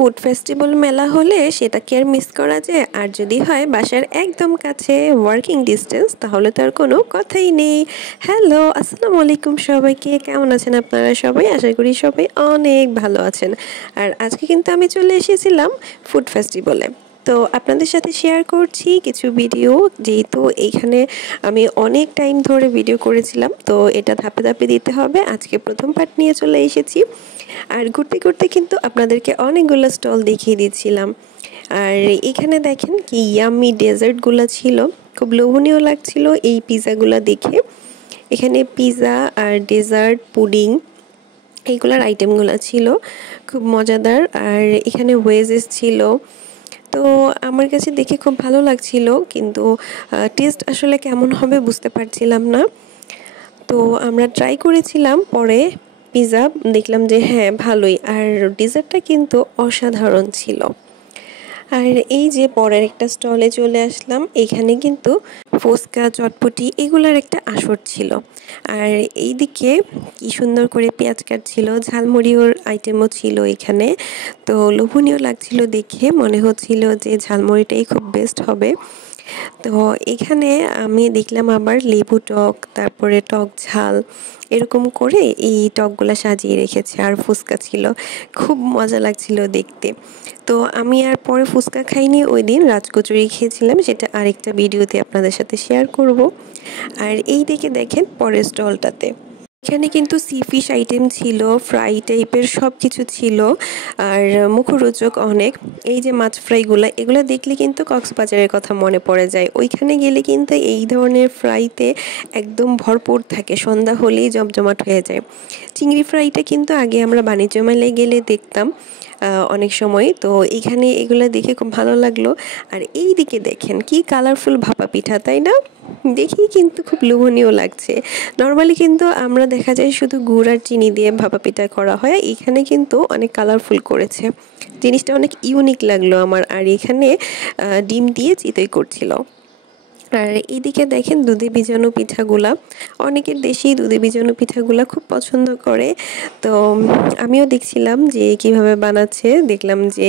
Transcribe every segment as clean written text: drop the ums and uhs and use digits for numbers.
Food festival মেলা হলে সেটাকে আর মিস করা যায়? আর যদি হয় বাসার একদম কাছে, ওয়ার্কিং ডিস্টেন্স, তাহলে তো আর কোনো কথাই নেই। হ্যালো, আসসালামু আলাইকুম সবাইকে। কেমন আছেন আপনারা সবাই? আশা করি সবাই অনেক ভালো আছেন। আর আজকে কিন্তু আমি চলে এসেছিলাম ফুড ফেস্টিভ্যালে। তো আপনাদের সাথে শেয়ার করছি কিছু ভিডিও, যেহেতু এইখানে আমি অনেক টাইম ধরে ভিডিও করেছিলাম, তো এটা ধাপে ধাপে দিতে হবে। আজকে প্রথম পার্ট নিয়ে চলে এসেছি। আর ঘুরতে ঘুরতে কিন্তু আপনাদেরকে অনেকগুলো স্টল দেখিয়ে দিচ্ছিলাম। আর এখানে দেখেন কি ইয়াম্মি ডেজার্টগুলো ছিল, খুব লোভনীয় লাগছিল এই পিৎজাগুলো দেখে। এখানে পিৎজা আর ডেজার্ট, পুডিং, এইগুলোর আইটেমগুলো ছিল খুব মজাদার। আর এখানে ওয়েজেস ছিল। তো আমার কাছে দেখে খুব ভালো লাগছিল, কিন্তু টেস্ট আসলে কেমন হবে বুঝতে পারছিলাম না। তো আমরা ট্রাই করেছিলাম পরে পিৎজা, দেখলাম যে হ্যাঁ ভালোই। আর ডেজার্টটা কিন্তু অসাধারণ ছিল। আর এই যে পরের একটা স্টলে চলে আসলাম, এখানে কিন্তু ফুচকা, চটপটি এগুলার একটা আসর ছিল। আর এইদিকে কি সুন্দর করে পেঁয়াজ কাটছিল, ঝালমুড়ির আইটেমও ছিল এখানে। তো লোভনীয় লাগছিল দেখে, মনে হচ্ছিল যে ঝালমুড়িটাই খুব বেস্ট হবে। তো এখানে আমি দেখলাম আবার লেবু টক, তারপরে টক ঝাল, এরকম করে এই টকগুলা সাজিয়ে রেখেছে। আর ফুচকা ছিল, খুব মজা লাগছিল দেখতে। তো আমি আর পরে ফুচকা খাইনি, ওই দিন রাজকচুরি খেয়েছিলাম, সেটা আরেকটা ভিডিওতে আপনাদের সাথে শেয়ার করব। আর এই দিকে দেখেন পরের স্টলটাতে এখানে কিন্তু সি ফিশ আইটেম ছিল, ফ্রাই টাইপের সব কিছু ছিল। আর মুখরোচক অনেক। এই যে মাছ ফ্রাইগুলো, এগুলো দেখলে কিন্তু কক্সবাজারের কথা মনে পড়ে যায়। ওইখানে গেলে কিন্তু এই ধরনের ফ্রাইতে একদম ভরপুর থাকে, সন্ধ্যা হলেই জমজমাট হয়ে যায়। চিংড়ি ফ্রাইটা কিন্তু আগে আমরা বাণিজ্য মেলায় গেলে দেখতাম অনেক সময়। তো এখানে এগুলো দেখে খুব ভালো লাগলো। আর এই দিকে দেখেন কি কালারফুল ভাপা পিঠা, তাই না? দেখেই কিন্তু খুব লোভনীয় লাগছে। নর্মালি কিন্তু আমরা দেখা যায় শুধু গুড় আর চিনি দিয়ে ভাপা পিঠা করা হয়, এখানে কিন্তু অনেক কালারফুল করেছে। জিনিসটা অনেক ইউনিক লাগলো আমার। আর এখানে ডিম দিয়ে চিতই করছিল। আর এইদিকে দেখেন দুধে ভিজানো পিঠাগুলা, অনেকের দেশেই দুধে ভিজানো পিঠাগুলা খুব পছন্দ করে। তো আমিও দেখছিলাম যে কিভাবে বানাচ্ছে, দেখলাম যে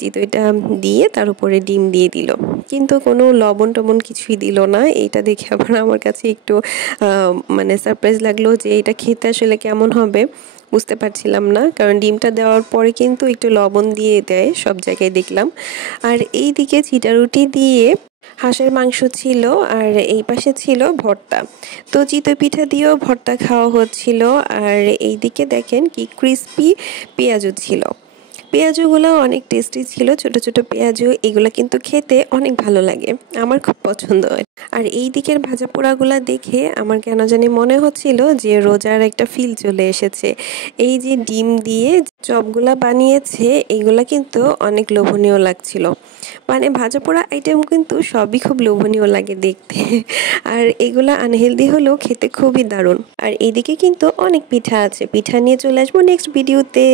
চিতইটা দিয়ে তার উপরে ডিম দিয়ে দিল, কিন্তু কোনো লবণ টবণ কিছুই দিল না। এইটা দেখে আবার আমার কাছে একটু মানে সারপ্রাইজ লাগলো যে এটা খেতে আসলে কেমন হবে বুঝতে পারছিলাম না, কারণ ডিমটা দেওয়ার পরে কিন্তু একটু লবণ দিয়ে দেয় সব জায়গায় দেখলাম। আর এই দিকে চিটা রুটি দিয়ে হাঁসের মাংস ছিল, আর এই পাশে ছিল ভর্তা। তো চিতই পিঠা দিয়েও ভর্তা খাওয়া হচ্ছিল। আর এইদিকে দেখেন কি ক্রিস্পি পেঁয়াজু ছিল। পেঁয়াজুগুলো অনেক টেস্টি ছিল, ছোট ছোট পেঁয়াজু, এগুলো কিন্তু খেতে অনেক ভালো লাগে, আমার খুব পছন্দ হয়। আর এই দিকের ভাজা পোড়াগুলা দেখে আমার কেন জানি মনে হচ্ছিল যে রোজার একটা ফিল চলে এসেছে। এই যে ডিম দিয়ে চপগুলা বানিয়েছে, এগুলা কিন্তু অনেক লোভনীয় লাগছিল। মানে ভাজা পোড়া আইটেম কিন্তু সবই খুব লোভনীয় লাগে দেখতে। আর এগুলা আনহেলদি হলেও খেতে খুবই দারুণ। আর এদিকে কিন্তু অনেক পিঠা আছে, পিঠা নিয়ে চলে আসবো নেক্সট ভিডিওতে।